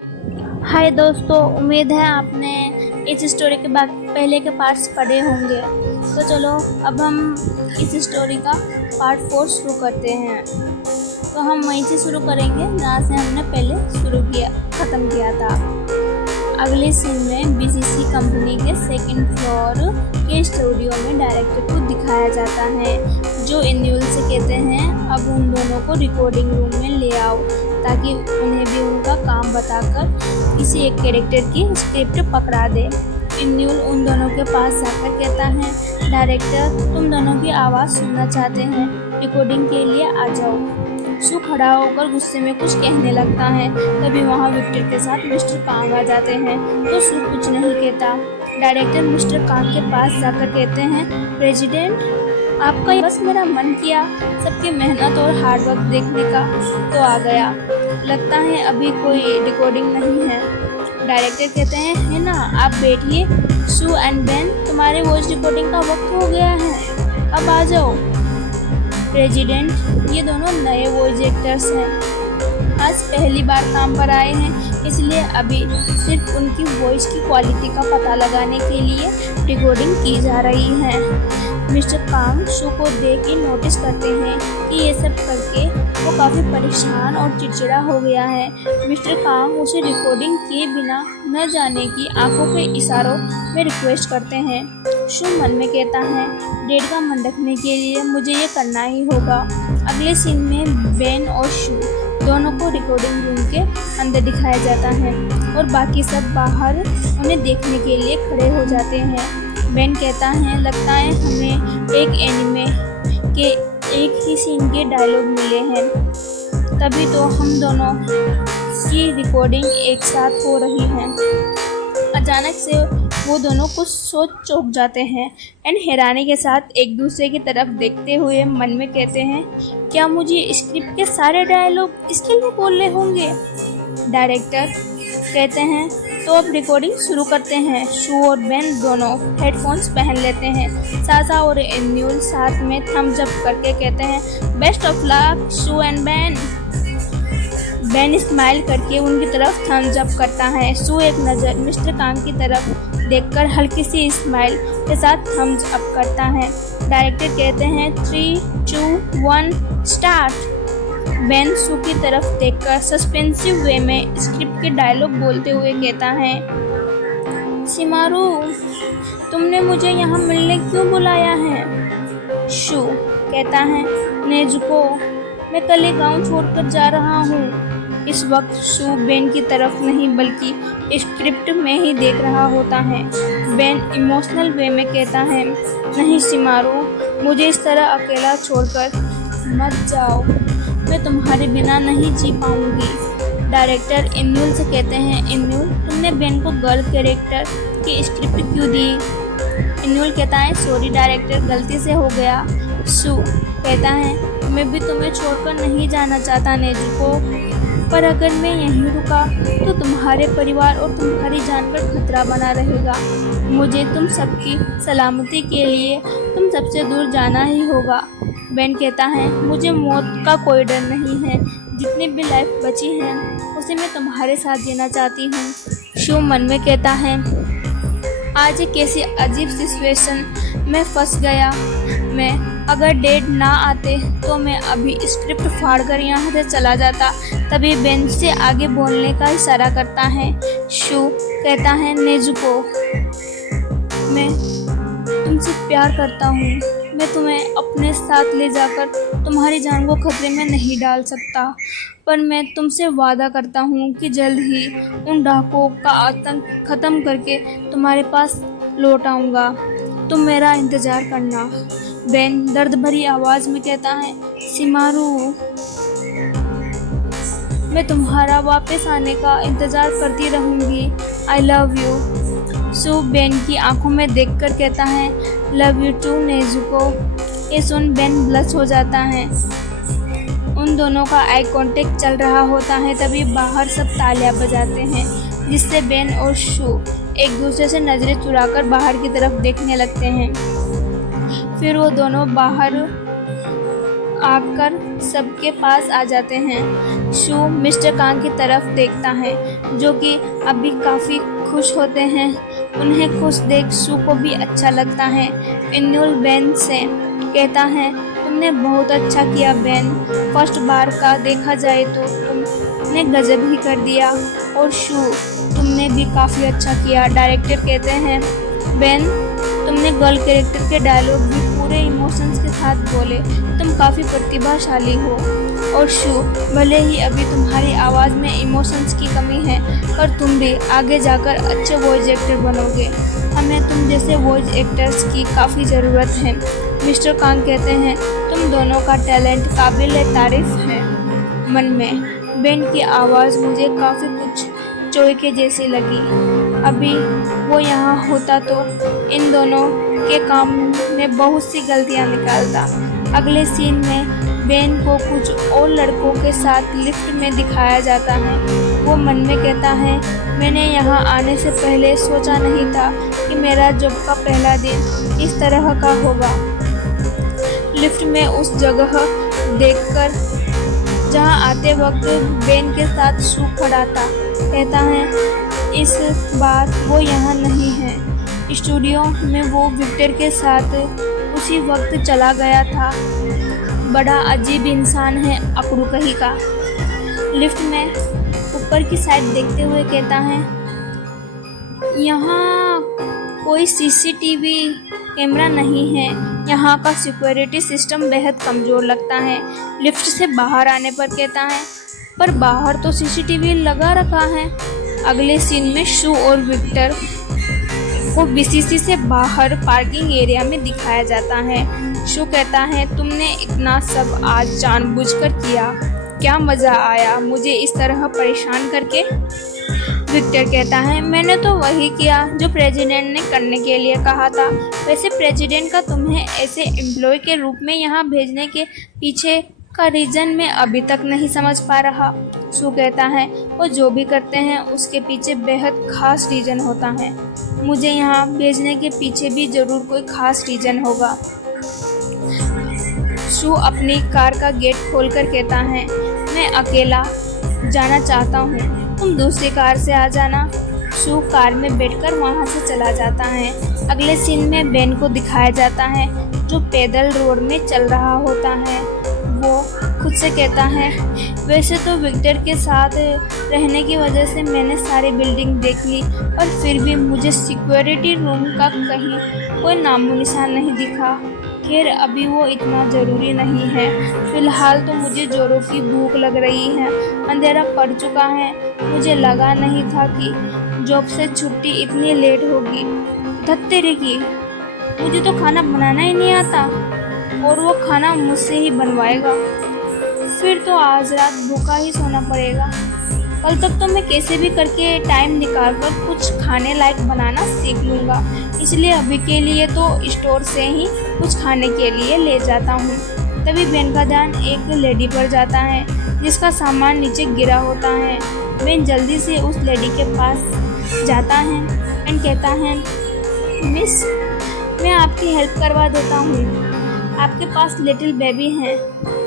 हाय दोस्तों, उम्मीद है आपने इस स्टोरी के बाद पहले के पार्ट्स पढ़े होंगे। तो चलो अब हम इस स्टोरी का पार्ट 4 शुरू करते हैं। तो हम वहीं से शुरू करेंगे जहाँ से हमने पहले ख़त्म किया था। अगले सीन में बीसीसी कंपनी के सेकंड फ्लोर के स्टूडियो में डायरेक्टर को दिखाया जाता है, जो एन्यूल से कहते हैं अब उन दोनों को रिकॉर्डिंग रूम में ले आओ ताकि उन्हें भी उनका काम बताकर किसी एक कैरेक्टर की स्क्रिप्ट पकड़ा दे। एन्यूल उन दोनों के पास जाकर कहता है, डायरेक्टर तुम दोनों की आवाज़ सुनना चाहते हैं, रिकॉर्डिंग के लिए आ जाओ। शू खड़ा होकर गुस्से में कुछ कहने लगता है। तभी वहाँ विक्टर के साथ मिस्टर कांग आ जाते हैं, तो शू कुछ नहीं कहता। डायरेक्टर मिस्टर कांग के पास जाकर कहते हैं, प्रेसिडेंट आपका बस मेरा मन किया सबकी मेहनत और हार्डवर्क देखने का तो आ गया। लगता है अभी कोई रिकॉर्डिंग नहीं है। डायरेक्टर कहते हैं, है ना, आप बैठिए। शू एंड बेन, तुम्हारे वॉइस रिकॉर्डिंग का वक्त हो गया है, अब आ जाओ। प्रेसिडेंट, ये दोनों नए वॉइस एक्टर्स हैं, आज पहली बार काम पर आए हैं, इसलिए अभी सिर्फ उनकी वॉइस की क्वालिटी का पता लगाने के लिए रिकॉर्डिंग की जा रही है। मिस्टर कांग शू को देख के नोटिस करते हैं कि ये सब करके वो काफ़ी परेशान और चिड़चिड़ा हो गया है। मिस्टर कांग उसे रिकॉर्डिंग किए बिना न जाने की आंखों के इशारों में रिक्वेस्ट करते हैं। शू मन में कहता है, डेड का मन रखने के लिए मुझे ये करना ही होगा। अगले सीन में बेन और शू दोनों को रिकॉर्डिंग रूम के अंदर दिखाया जाता है और बाकी सब बाहर उन्हें देखने के लिए खड़े हो जाते हैं। बेन कहता है, लगता है हमें एक एनिमे के एक ही सीन के डायलॉग मिले हैं, तभी तो हम दोनों की रिकॉर्डिंग एक साथ हो रही है। अचानक से वो दोनों कुछ सोच चौंक जाते हैं एंड हैरानी के साथ एक दूसरे की तरफ देखते हुए मन में कहते हैं, क्या मुझे स्क्रिप्ट के सारे डायलॉग इसके लिए बोलने होंगे? डायरेक्टर कहते हैं, तो अब रिकॉर्डिंग शुरू करते हैं। शू और बेन दोनों हेडफोन्स पहन लेते हैं। सासा और एन्यूल साथ में थम्स अप करके कहते हैं, best of luck shoe and Ben. Ben smile करके उनकी तरफ थम्स अप करता है। शू एक नज़र मिस्टर कांग की तरफ देखकर हल्की सी स्माइल के साथ थम्स अप करता है। डायरेक्टर कहते हैं, 3, 2, 1 स्टार्ट। बेन शू की तरफ देखकर सस्पेंसिव वे में स्क्रिप्ट के डायलॉग बोलते हुए कहता है, शिमारू तुमने मुझे यहाँ मिलने क्यों बुलाया है? शू कहता है, नेजुको मैं कल एक गाँव छोड़कर जा रहा हूँ। इस वक्त शू बेन की तरफ नहीं बल्कि स्क्रिप्ट में ही देख रहा होता है। बेन इमोशनल वे में कहता है, नहीं शिमारू, मुझे इस तरह अकेला छोड़कर मत जाओ, मैं तुम्हारे बिना नहीं जी पाऊंगी। डायरेक्टर एन्यूल से कहते हैं, एन्यूल तुमने बेन को गर्ल कैरेक्टर की स्क्रिप्ट क्यों दी? एन्यूल कहता है, सॉरी डायरेक्टर, गलती से हो गया। शू कहता है, मैं भी तुम्हें छोड़कर नहीं जाना चाहता नेजुको, पर अगर मैं यहीं रुका तो तुम्हारे परिवार और तुम्हारी जान पर खतरा बना रहेगा। मुझे तुम सबकी सलामती के लिए तुम सबसे दूर जाना ही होगा। बेन कहता है, मुझे मौत का कोई डर नहीं है, जितनी भी लाइफ बची है उसे मैं तुम्हारे साथ जीना चाहती हूँ। शू मन में कहता है, आज एक कैसी अजीब सिचुएशन में फंस गया मैं, अगर डेड ना आते तो मैं अभी स्क्रिप्ट फाड़कर यहाँ से चला जाता। तभी बेन से आगे बोलने का इशारा करता है। शू कहता है, नेजुको मैं तुमसे प्यार करता हूँ, मैं तुम्हें अपने साथ ले जाकर तुम्हारी जान को खतरे में नहीं डाल सकता, पर मैं तुमसे वादा करता हूँ कि जल्द ही उन डाकुओं का आतंक खत्म करके तुम्हारे पास लौट आऊँगा, तुम मेरा इंतज़ार करना। बेन दर्द भरी आवाज़ में कहता है, शिमारू मैं तुम्हारा वापस आने का इंतज़ार करती रहूँगी, I love you. Shoe Ben की आंखों में देखकर कहता है, लव यू टू नेजुको। ये सुन बेन ब्लश हो जाता है। उन दोनों का आई कांटेक्ट चल रहा होता है। तभी बाहर सब तालियां बजाते हैं, जिससे बेन और शू एक दूसरे से नज़रें चुराकर बाहर की तरफ देखने लगते हैं। फिर वो दोनों बाहर आकर सबके पास आ जाते हैं। शू मिस्टर कांग की तरफ देखता है। जो कि अभी काफ़ी खुश होते हैं। उन्हें खुश देख शू को भी अच्छा लगता है। एनुअल बेन से कहता है, तुमने बहुत अच्छा किया बेन, फर्स्ट बार का देखा जाए तो तुमने गजब ही कर दिया। और शू, तुमने भी काफ़ी अच्छा किया। डायरेक्टर कहते हैं, बेन, तुमने गर्ल कैरेक्टर के डायलॉग भी पूरे इमोशंस के साथ बोले, तुम काफ़ी प्रतिभाशाली हो। और शू, भले ही अभी तुम्हारी आवाज़ में इमोशंस की कमी है, पर तुम भी आगे जाकर अच्छे वॉइस एक्टर बनोगे। हमें तुम जैसे वॉइस एक्टर्स की काफ़ी ज़रूरत है। मिस्टर कांग कहते हैं, तुम दोनों का टैलेंट काबिल तारीफ है। मन में बेन की आवाज़ मुझे काफ़ी कुछ चोई के जैसी लगी। अभी वो यहाँ होता तो इन दोनों के काम में बहुत सी गलतियाँ निकालता। अगले सीन में बेन को कुछ और लड़कों के साथ लिफ्ट में दिखाया जाता है। वो मन में कहता है, मैंने यहाँ आने से पहले सोचा नहीं था कि मेरा जॉब का पहला दिन इस तरह का होगा। लिफ्ट में उस जगह देखकर जहाँ आते वक्त बेन के साथ शू खड़ा था, कहता है, इस बार वो यहाँ नहीं है। स्टूडियो में वो विक्टर के साथ उसी वक्त चला गया था। बड़ा अजीब इंसान है अकड़ू कहीं का। लिफ्ट में ऊपर की साइड देखते हुए कहता है, यहाँ कोई सीसीटीवी कैमरा नहीं है। यहाँ का सिक्योरिटी सिस्टम बेहद कमज़ोर लगता है। लिफ्ट से बाहर आने पर कहता है, पर बाहर तो सीसीटीवी लगा रखा है। अगले सीन में शू और विक्टर को बीसीसी से बाहर पार्किंग एरिया में दिखाया जाता है। शू कहता है, तुमने इतना सब आज जानबूझकर किया, क्या मज़ा आया मुझे इस तरह परेशान करके। विक्टर कहता है, मैंने तो वही किया जो प्रेसिडेंट ने करने के लिए कहा था। वैसे प्रेसिडेंट का तुम्हें ऐसे एम्प्लॉय के रूप में यहाँ भेजने के पीछे का रीज़न मैं अभी तक नहीं समझ पा रहा। शू कहता है, वो जो भी करते हैं उसके पीछे बेहद खास रीज़न होता है। मुझे यहाँ भेजने के पीछे भी ज़रूर कोई खास रीज़न होगा। शू अपनी कार का गेट खोलकर कहता है, मैं अकेला जाना चाहता हूँ, तुम दूसरी कार से आ जाना। शू कार में बैठकर वहाँ से चला जाता है। अगले सीन में बेन को दिखाया जाता है जो पैदल रोड में चल रहा होता है। वो खुद से कहता है, वैसे तो विक्टर के साथ रहने की वजह से मैंने सारी बिल्डिंग देख ली, पर फिर भी मुझे सिक्योरिटी रूम का कहीं कोई नामो निशान नहीं दिखा। खैर अभी वो इतना ज़रूरी नहीं है। फ़िलहाल तो मुझे जोरों की भूख लग रही है। अंधेरा पड़ चुका है। मुझे लगा नहीं था कि जॉब से छुट्टी इतनी लेट होगी। धत्तेरे की, मुझे तो खाना बनाना ही नहीं आता और वो खाना मुझसे ही बनवाएगा। फिर तो आज रात भूखा ही सोना पड़ेगा। कल तक तो मैं कैसे भी करके टाइम निकाल कर कुछ खाने लायक बनाना सीख लूँगा। इसलिए अभी के लिए तो स्टोर से ही कुछ खाने के लिए ले जाता हूँ। तभी बेन का ध्यान एक लेडी पर जाता है जिसका सामान नीचे गिरा होता है। बेन जल्दी से उस लेडी के पास जाता है एंड कहता है, मिस, मैं आपकी हेल्प करवा देता हूँ। आपके पास लिटिल बेबी है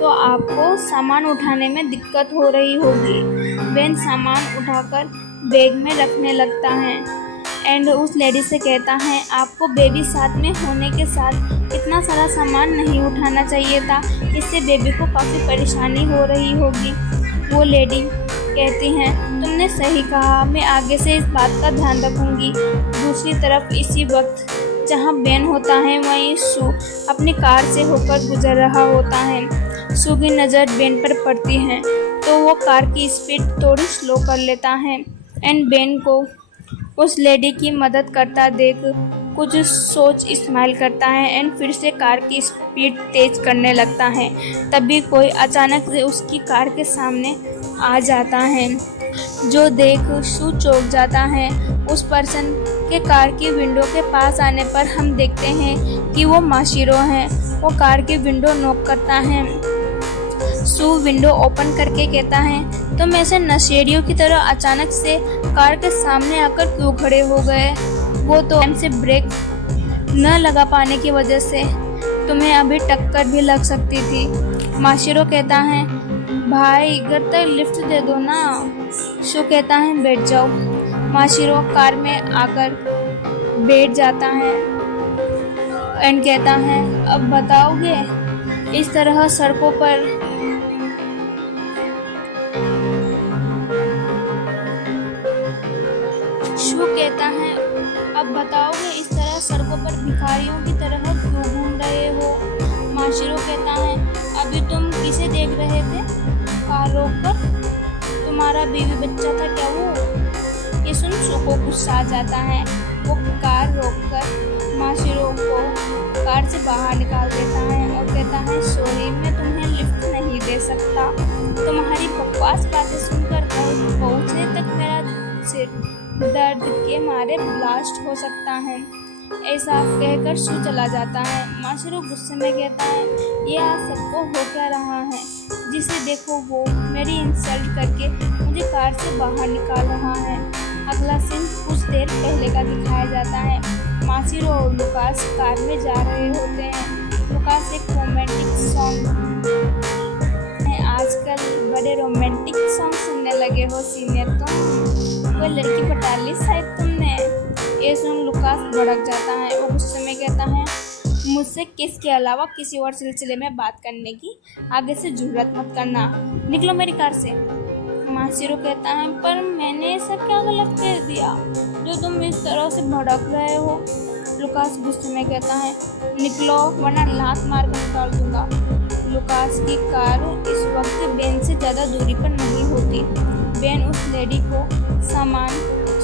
तो आपको सामान उठाने में दिक्कत हो रही होगी। बेन सामान उठाकर बैग में रखने लगता है एंड उस लेडी से कहता है, आपको बेबी साथ में होने के साथ इतना सारा सामान नहीं उठाना चाहिए था, इससे बेबी को काफ़ी परेशानी हो रही होगी। वो लेडी कहती हैं, तुमने सही कहा, मैं आगे से इस बात का ध्यान रखूँगी। दूसरी तरफ इसी वक्त जहाँ बेन होता है वहीं शू अपनी कार से होकर गुजर रहा होता है। शू की नज़र बेन पर पड़ती है तो वो कार की स्पीड थोड़ी स्लो कर लेता है एंड बेन को उस लेडी की मदद करता देख कुछ सोच स्माइल करता है एंड फिर से कार की स्पीड तेज करने लगता है। तभी कोई अचानक से उसकी कार के सामने आ जाता है जो देख शू चौंक जाता है। उस पर्सन के कार की विंडो के पास आने पर हम देखते हैं कि वो माशिरो है। वो कार की विंडो नॉक करता है। शू विंडो ओपन करके कहता है, तुम ऐसे नशेड़ियों की तरह अचानक से कार के सामने आकर क्यों खड़े हो गए? वो तो टाइम से ब्रेक न लगा पाने की वजह से तुम्हें अभी टक्कर भी लग सकती थी। माशिरो कहता है, भाई घर तक लिफ्ट दे दो ना। शो कहता है बैठ जाओ। माशिरो कार में आकर बैठ जाता है एंड कहता है अब बताओगे। इस तरह सड़कों पर शो कहता है अब बताओगे इस तरह सड़कों पर भिखारियों की तरह क्यों घूम रहे हो। माशिरो कहता है अभी तुम किसे देख रहे थे कार रोककर, तुम्हारा बीवी बच्चा था क्या वो। ये सुन शो को गुस्सा आ जाता है। वो कार रोककर माशिरो को कार से बाहर निकाल देता है और कहता है सॉरी मैं तुम्हें लिफ्ट नहीं दे सकता। तुम्हारी बकवास बातें सुनकर पहुंचने तक मेरा सिर दर्द के मारे ब्लास्ट हो सकता है। ऐसा कहकर शो चला जाता है। माशिरो गुस्से में कहता है ये आज सबको हो क्या रहा है, जिसे देखो वो मेरी इंसल्ट करके मुझे कार से बाहर निकाल रहा है। अगला सीन कुछ देर पहले का दिखाया जाता है। माशिरो और लुकास कार में जा रहे होते हैं। लुकास एक रोमांटिक सॉन्ग है, आजकल बड़े रोमांटिक सॉन्ग सुनने लगे हो सीनियर, तुम कोई लड़की पटा ली शायद तुमने। ये सुन लुकास भड़क जाता है। वो गुस्से में कहता है मुझसे किस के अलावा किसी और सिलसिले में बात करने की आगे से जुर्रत मत करना, निकलो मेरी कार से। माशिरो कहता है पर मैंने ऐसा क्या गलत कह दिया जो तुम इस तरह से भड़क रहे हो। लुकास गुस्से में कहता है निकलो वरना लात मार कर निकाल दूंगा। लुकास की कार इस वक्त बेन से ज़्यादा दूरी पर नहीं होती। बेन उस लेडी को सामान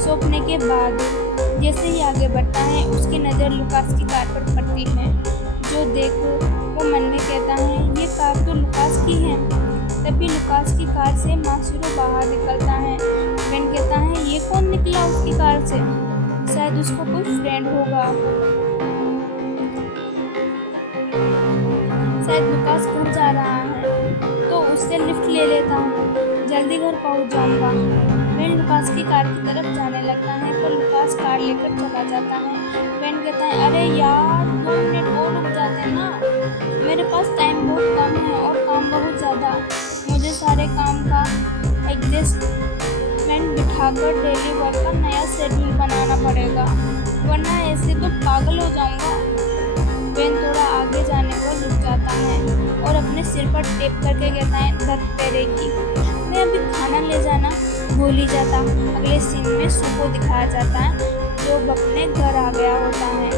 सौंपने के बाद जैसे ही आगे बढ़ता है उसकी नज़र लुकास की कार पर पड़ती है, जो देख वो मन में कहता है ये कार तो लुकास की है। तभी लुकास की कार से माशिरो बाहर निकलता है। बेन कहता है ये कौन निकला उसकी कार से, शायद उसको कोई फ्रेंड होगा, शायद लुकास घर जा रहा है तो उससे लिफ्ट ले लेता हूँ, जल्दी घर पहुँच जाऊँगा। बेन लुकास की कार की तरफ जाने लगता है तो लुकास कार लेकर चला जाता है। बेन कहता है अरे यार 2 मिनट और रुक जाते ना, मेरे पास टाइम बहुत कम है और काम बहुत ज़्यादा, मुझे सारे काम का एडजस्टमेंट बिठाकर डेली वर्क का नया शेड्यूल बनाना पड़ेगा, वरना ऐसे तो पागल हो जाऊंगा। बेन थोड़ा आगे जाने पर रुक जाता है और अपने सिर पर टेप करके कहता है धत तेरे की, मैं अभी खाना ले जाना भूल ही जाता। अगले सीन में शो को दिखाया जाता है जो अपने घर आ गया होता है।